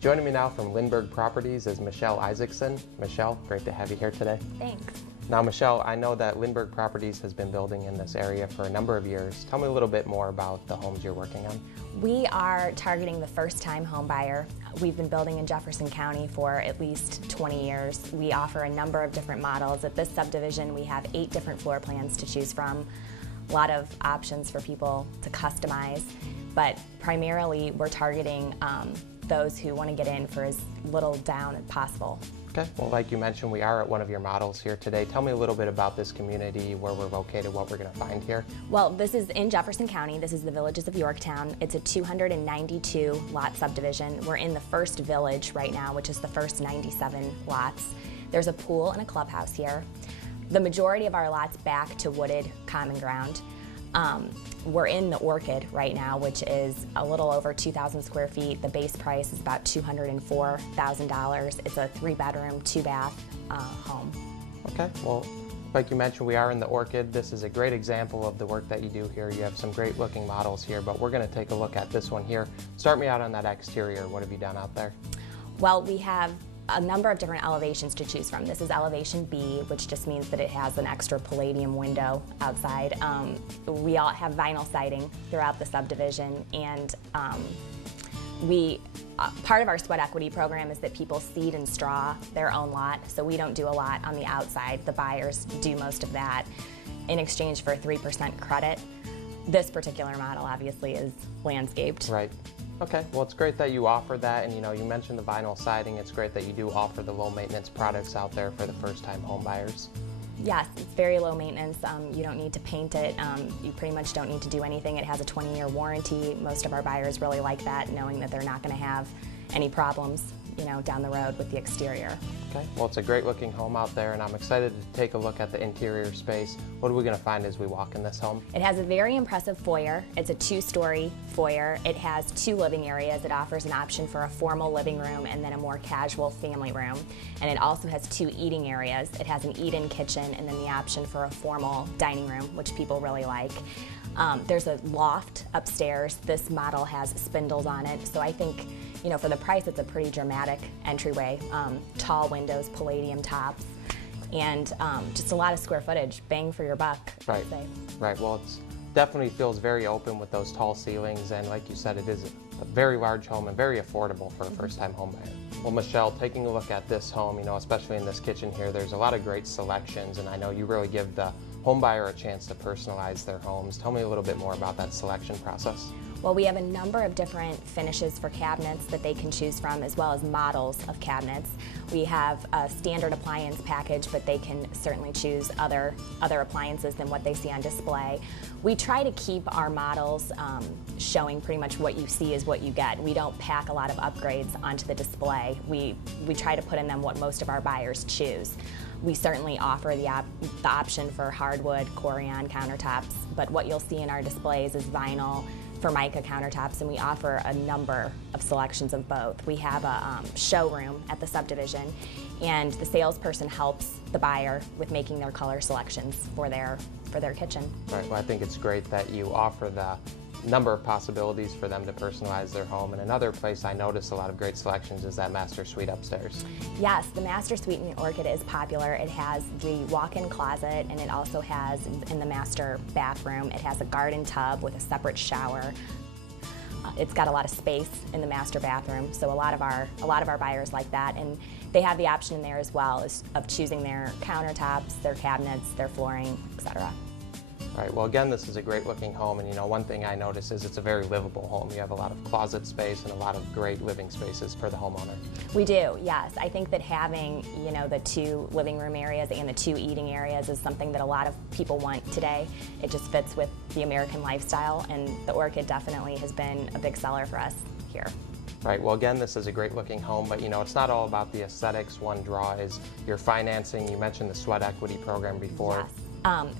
Joining me now from Lindbergh Properties is Michelle Isaacson. Michelle, great to have you here today. Thanks. Now, Michelle, I know that Lindbergh Properties has been building in this area for a number of years. Tell me a little bit more about the homes you're working on. We are targeting the first-time home buyer. We've been building in Jefferson County for at least 20 years. We offer a number of different models. At this subdivision, we have 8 different floor plans to choose from. A lot of options for people to customize, but primarily we're targeting those who want to get in for as little down as possible. Okay, well, like you mentioned, we are at one of your models here today. Tell me a little bit about this community, where we're located, what we're going to find here. Well, this is in Jefferson County. This is the Villages of Yorktown. It's a 292 lot subdivision. We're in the first village right now, which is the first 97 lots. There's a pool and a clubhouse here. The majority of our lots back to wooded common ground. We're in the Orchid right now, which is a little over 2,000 square feet. The base price is about $204,000. It's a 3-bedroom, 2-bath home. Okay, well, like you mentioned, we are in the Orchid. This is a great example of the work that you do here. You have some great looking models here, but we're going to take a look at this one here. Start me out on that exterior. What have you done out there? Well, we have a number of different elevations to choose from. This is elevation B, which just means that it has an extra palladium window outside. We all have vinyl siding throughout the subdivision, and part of our sweat equity program is that people seed and straw their own lot, so we don't do a lot on the outside. The buyers do most of that in exchange for a 3% credit. This particular model obviously is landscaped. Right. Okay, well, it's great that you offer that, and you mentioned the vinyl siding. It's great that you do offer the low maintenance products out there for the first-time home buyers. Yes, it's very low maintenance. You don't need to paint it. You pretty much don't need to do anything. It has a 20-year warranty. Most of our buyers really like that, knowing that they're not going to have any problems, down the road with the exterior. Okay, well, it's a great looking home out there, and I'm excited to take a look at the interior space. What are we going to find as we walk in this home? It has a very impressive foyer. It's a 2-story foyer. It has 2 living areas. It offers an option for a formal living room and then a more casual family room. And it also has 2 eating areas. It has an eat-in kitchen and then the option for a formal dining room, which people really like. There's a loft upstairs. This model has spindles on it, so I think, for the price, it's a pretty dramatic entryway. Tall windows, palladium tops, and just a lot of square footage. Bang for your buck, Right. I'd say. Right. Well, it definitely feels very open with those tall ceilings, and like you said, it is a very large home and very affordable for a first-time home buyer. Well, Michelle, taking a look at this home, especially in this kitchen here, there's a lot of great selections, and I know you really give the home buyer a chance to personalize their homes. Tell me a little bit more about that selection process. Well, we have a number of different finishes for cabinets that they can choose from, as well as models of cabinets. We have a standard appliance package, but they can certainly choose other appliances than what they see on display. We try to keep our models showing pretty much what you see is what you get. We don't pack a lot of upgrades onto the display. We try to put in them what most of our buyers choose. We certainly offer the option for hardwood, Corian countertops, but what you'll see in our displays is vinyl, Formica countertops, and we offer a number of selections of both. We have a showroom at the subdivision, and the salesperson helps the buyer with making their color selections for their kitchen. Right. Well, I think it's great that you offer the number of possibilities for them to personalize their home. And another place I notice a lot of great selections is that master suite upstairs. Yes, the master suite in the Orchid is popular. It has the walk-in closet, and it also has, in the master bathroom, it has a garden tub with a separate shower. It's got a lot of space in the master bathroom, so a lot of our buyers like that, and they have the option in there as well of choosing their countertops, their cabinets, their flooring, etc. All right, well, again, this is a great looking home, and one thing I notice is it's a very livable home. You have a lot of closet space and a lot of great living spaces for the homeowner. We do, yes. I think that having, the 2 living room areas and the 2 eating areas is something that a lot of people want today. It just fits with the American lifestyle, and the Orchid definitely has been a big seller for us here. Right, well, again, this is a great looking home, but it's not all about the aesthetics. One draw is your financing. You mentioned the sweat equity program before. Yes.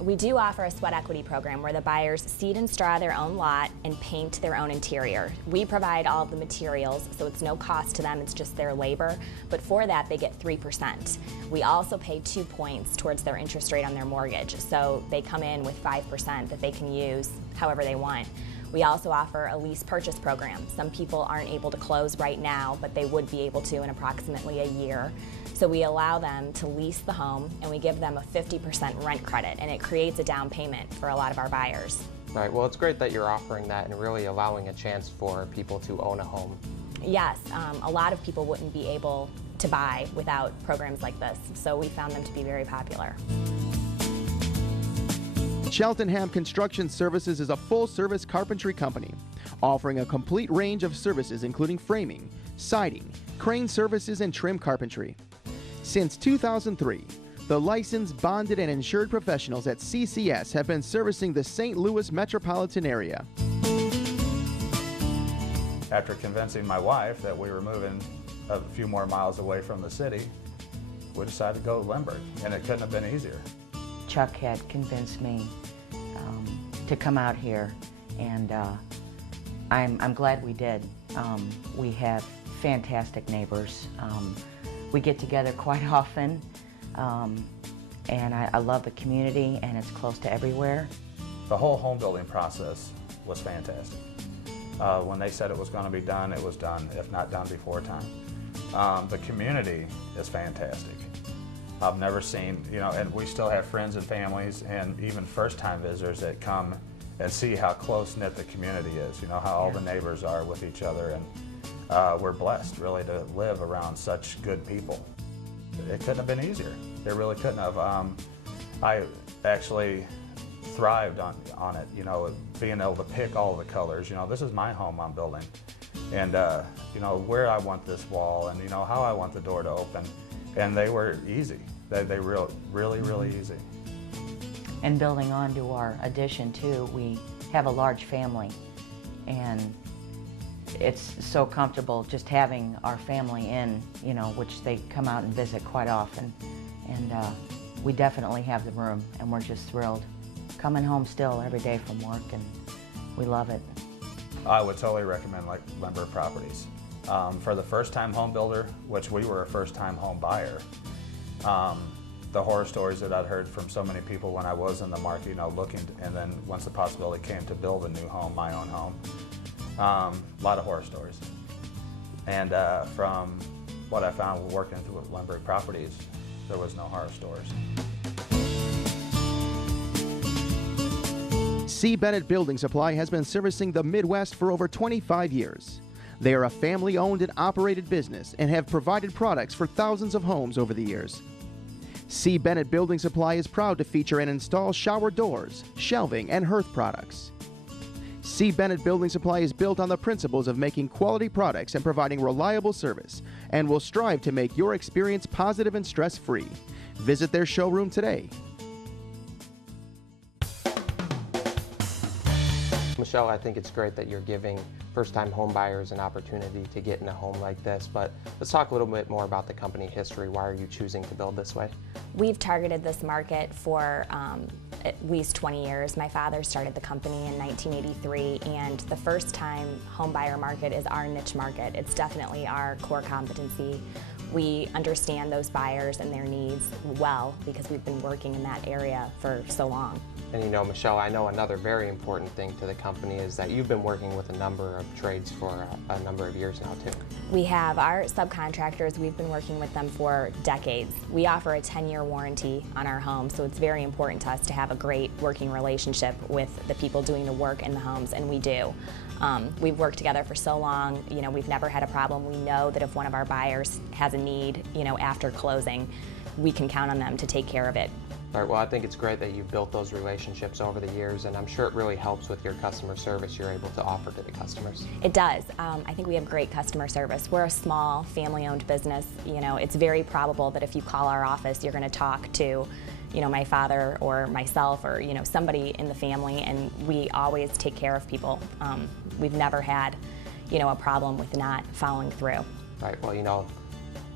We do offer a sweat equity program where the buyers seed and straw their own lot and paint their own interior. We provide all of the materials, so it's no cost to them, it's just their labor, but for that they get 3%. We also pay 2 points towards their interest rate on their mortgage, so they come in with 5% that they can use however they want. We also offer a lease purchase program. Some people aren't able to close right now, but they would be able to in approximately a year. So we allow them to lease the home, and we give them a 50% rent credit, and it creates a down payment for a lot of our buyers. Right, well, it's great that you're offering that and really allowing a chance for people to own a home. Yes, a lot of people wouldn't be able to buy without programs like this, so we found them to be very popular. Cheltenham Construction Services is a full-service carpentry company, offering a complete range of services including framing, siding, crane services, and trim carpentry. Since 2003, the licensed, bonded, and insured professionals at CCS have been servicing the St. Louis metropolitan area. After convincing my wife that we were moving a few more miles away from the city, we decided to go to Lindbergh, and it couldn't have been easier. Chuck had convinced me to come out here, and I'm glad we did. We have fantastic neighbors. We get together quite often, and I love the community, and it's close to everywhere. The whole home building process was fantastic. When they said it was going to be done, it was done, if not done before time. The community is fantastic. I've never seen, and we still have friends and families and even first-time visitors that come and see how close-knit the community is, how all the neighbors are with each other, and we're blessed really to live around such good people. It couldn't have been easier. It really couldn't have. I actually thrived on it, being able to pick all the colors. This is my home I'm building, and where I want this wall, and how I want the door to open. And they were easy. They really easy. And building on to our addition too, we have a large family, and it's so comfortable just having our family in, which they come out and visit quite often. And we definitely have the room, and we're just thrilled. Coming home still every day from work, and we love it. I would totally recommend Lindbergh Properties. For the first-time home builder, which we were a first-time home buyer, the horror stories that I'd heard from so many people when I was in the market, looking, and then once the possibility came to build a new home, my own home, a lot of horror stories. And from what I found working through Lindbergh Properties, there was no horror stories. C. Bennett Building Supply has been servicing the Midwest for over 25 years. They are a family-owned and operated business and have provided products for thousands of homes over the years. C. Bennett Building Supply is proud to feature and install shower doors, shelving, and hearth products. C. Bennett Building Supply is built on the principles of making quality products and providing reliable service, and will strive to make your experience positive and stress-free. Visit their showroom today. Michelle, I think it's great that you're giving first-time home buyers an opportunity to get in a home like this, but let's talk a little bit more about the company history. Why are you choosing to build this way? We've targeted this market for at least 20 years. My father started the company in 1983, and the first-time home buyer market is our niche market. It's definitely our core competency. We understand those buyers and their needs well because we've been working in that area for so long. And Michelle, I know another very important thing to the company is that you've been working with a number of trades for a number of years now too. We have our subcontractors, we've been working with them for decades. We offer a 10-year warranty on our homes, so it's very important to us to have a great working relationship with the people doing the work in the homes, and we do. We've worked together for so long, we've never had a problem. We know that if one of our buyers has a need, after closing, we can count on them to take care of it. All right, well, I think it's great that you've built those relationships over the years, and I'm sure it really helps with your customer service you're able to offer to the customers. It does. I think we have great customer service. We're a small, family-owned business. It's very probable that if you call our office, you're going to talk to my father or myself or somebody in the family, and we always take care of people. We've never had a problem with not following through. Right, well,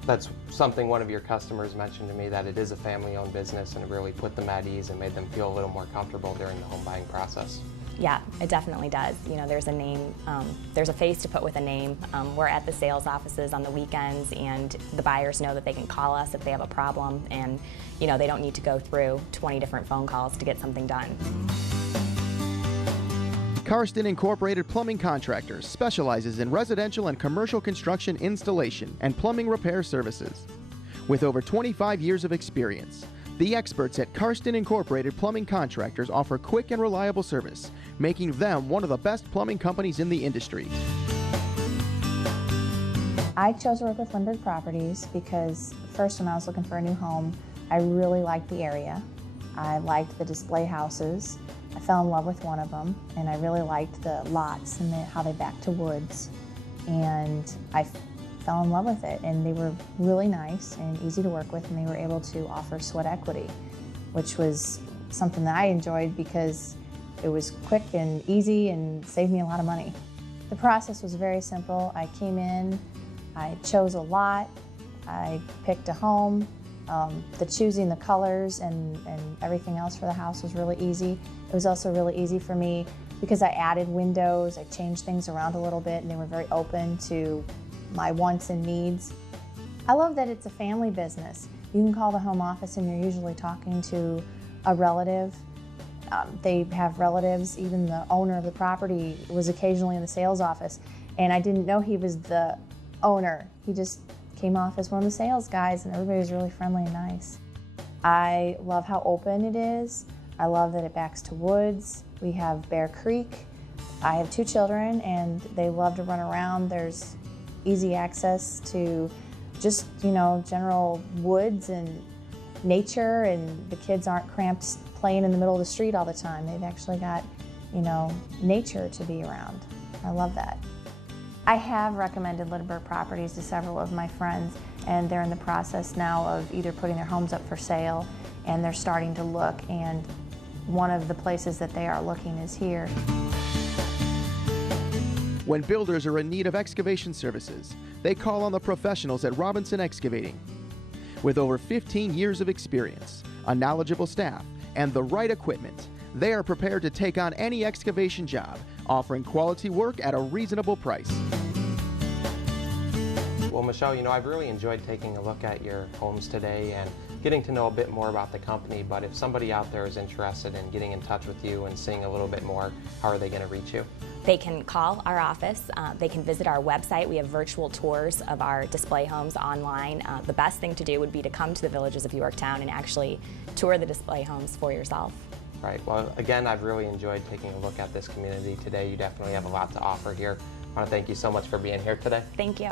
that's something one of your customers mentioned to me, that it is a family-owned business, and it really put them at ease and made them feel a little more comfortable during the home buying process. Yeah, it definitely does. There's a name, there's a face to put with a name. We're at the sales offices on the weekends, and the buyers know that they can call us if they have a problem, and they don't need to go through 20 different phone calls to get something done. Karsten Incorporated Plumbing Contractors specializes in residential and commercial construction installation and plumbing repair services. With over 25 years of experience, the experts at Karsten Incorporated Plumbing Contractors offer quick and reliable service, making them one of the best plumbing companies in the industry. I chose to work with Lindbergh Properties because first, when I was looking for a new home, I really liked the area. I liked the display houses. I fell in love with one of them, and I really liked the lots and how they back to woods. And I fell in love with it, and they were really nice and easy to work with, and they were able to offer sweat equity, which was something that I enjoyed because it was quick and easy and saved me a lot of money. The process was very simple. I came in, I chose a lot, I picked a home. The choosing the colors and everything else for the house was really easy. It was also really easy for me because I added windows, I changed things around a little bit, and they were very open to my wants and needs. I love that it's a family business. You can call the home office and you're usually talking to a relative. They have relatives. Even the owner of the property was occasionally in the sales office, and I didn't know he was the owner. He just came off as one of the sales guys, and everybody was really friendly and nice. I love how open it is. I love that it backs to woods. We have Bear Creek. I have 2 children, and they love to run around. There's easy access to just, general woods and nature, and the kids aren't cramped playing in the middle of the street all the time. They've actually got, nature to be around. I love that. I have recommended Lindbergh Properties to several of my friends, and they're in the process now of either putting their homes up for sale, and they're starting to look, and one of the places that they are looking is here. When builders are in need of excavation services, they call on the professionals at Robinson Excavating. With over 15 years of experience, a knowledgeable staff, and the right equipment, they are prepared to take on any excavation job, offering quality work at a reasonable price. Well, Michelle, I've really enjoyed taking a look at your homes today and getting to know a bit more about the company, but if somebody out there is interested in getting in touch with you and seeing a little bit more, how are they going to reach you? They can call our office. They can visit our website. We have virtual tours of our display homes online. The best thing to do would be to come to the Villages of Yorktown and actually tour the display homes for yourself. Right. Well, again, I've really enjoyed taking a look at this community today. You definitely have a lot to offer here. I want to thank you so much for being here today. Thank you.